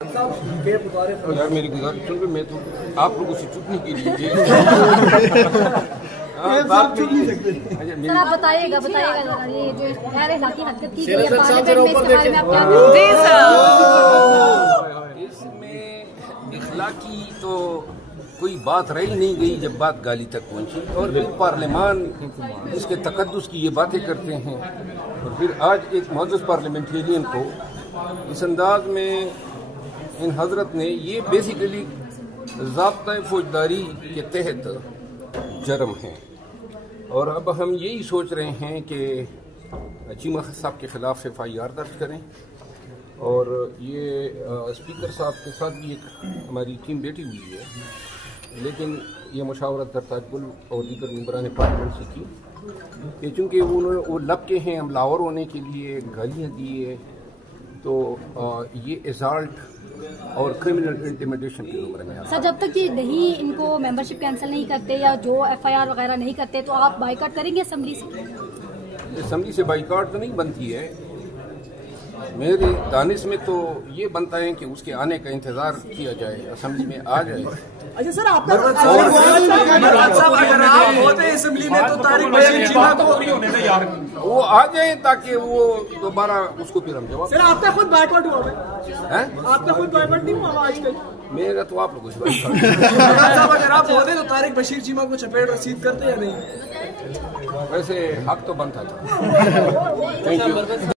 यार मेरी गुजारिश सुन, मैं तो आप लोगों से चुप नहीं कीजिए। सर आप बताइएगा जरा ये जो गैर इलाकी हरकत की गई है पार्लियामेंट में, इसके बारे में आप क्या कहेंगे? जी सर, इसमें इखलाकी तो कोई बात रही नहीं गई जब बात गाली तक पहुंची, और फिर पार्लियामान इसके तकद्दुस की ये बातें करते हैं, और फिर आज एक मौजूद पार्लियामेंटेरियन को इस अंदाज में इन हजरत ने, ये बेसिकली ज़ाब्ता फौजदारी के तहत जर्म है। और अब हम यही सोच रहे हैं कि चीमा साहब के खिलाफ FIR दर्ज करें, और ये स्पीकर साहब के साथ भी एक हमारी टीम बैठी हुई है, लेकिन ये मशावरत तरताजगुल और दीगर मेंबरान पार्लियामेंट से की कि चूँकि उन्होंने वो लब के हैं हमलावर होने के लिए गालियाँ दी है, तो ये एजाल्ट और क्रिमिनल इंटिमिडेशन के उम्र में। सर जब तक ये नहीं इनको मेंबरशिप कैंसिल नहीं करते या जो FIR वगैरह नहीं करते, तो आप बाइकआउट करेंगे असेंबली से? असेंबली से बाइकआउट तो नहीं बनती है, मेरे दानिश में तो ये बनता है कि उसके आने का इंतजार किया जाए, असेंबली में आ जाए। अच्छा सर, आप असेंबली में तो तारिक बशीर चीमा को वो आ जाए ताकि वो दोबारा उसको फिर हम जवाब। सर आपका खुद बाइकआउट हुआ है? आपका खुद बाइकआउट नहीं हुआ आजकल? मेरा तो आप लोगों से अगर आप होते तो तारिक बशीर चीमा को चपेट रसीद करते या नहीं? वैसे हक तो बनता था। Thank you.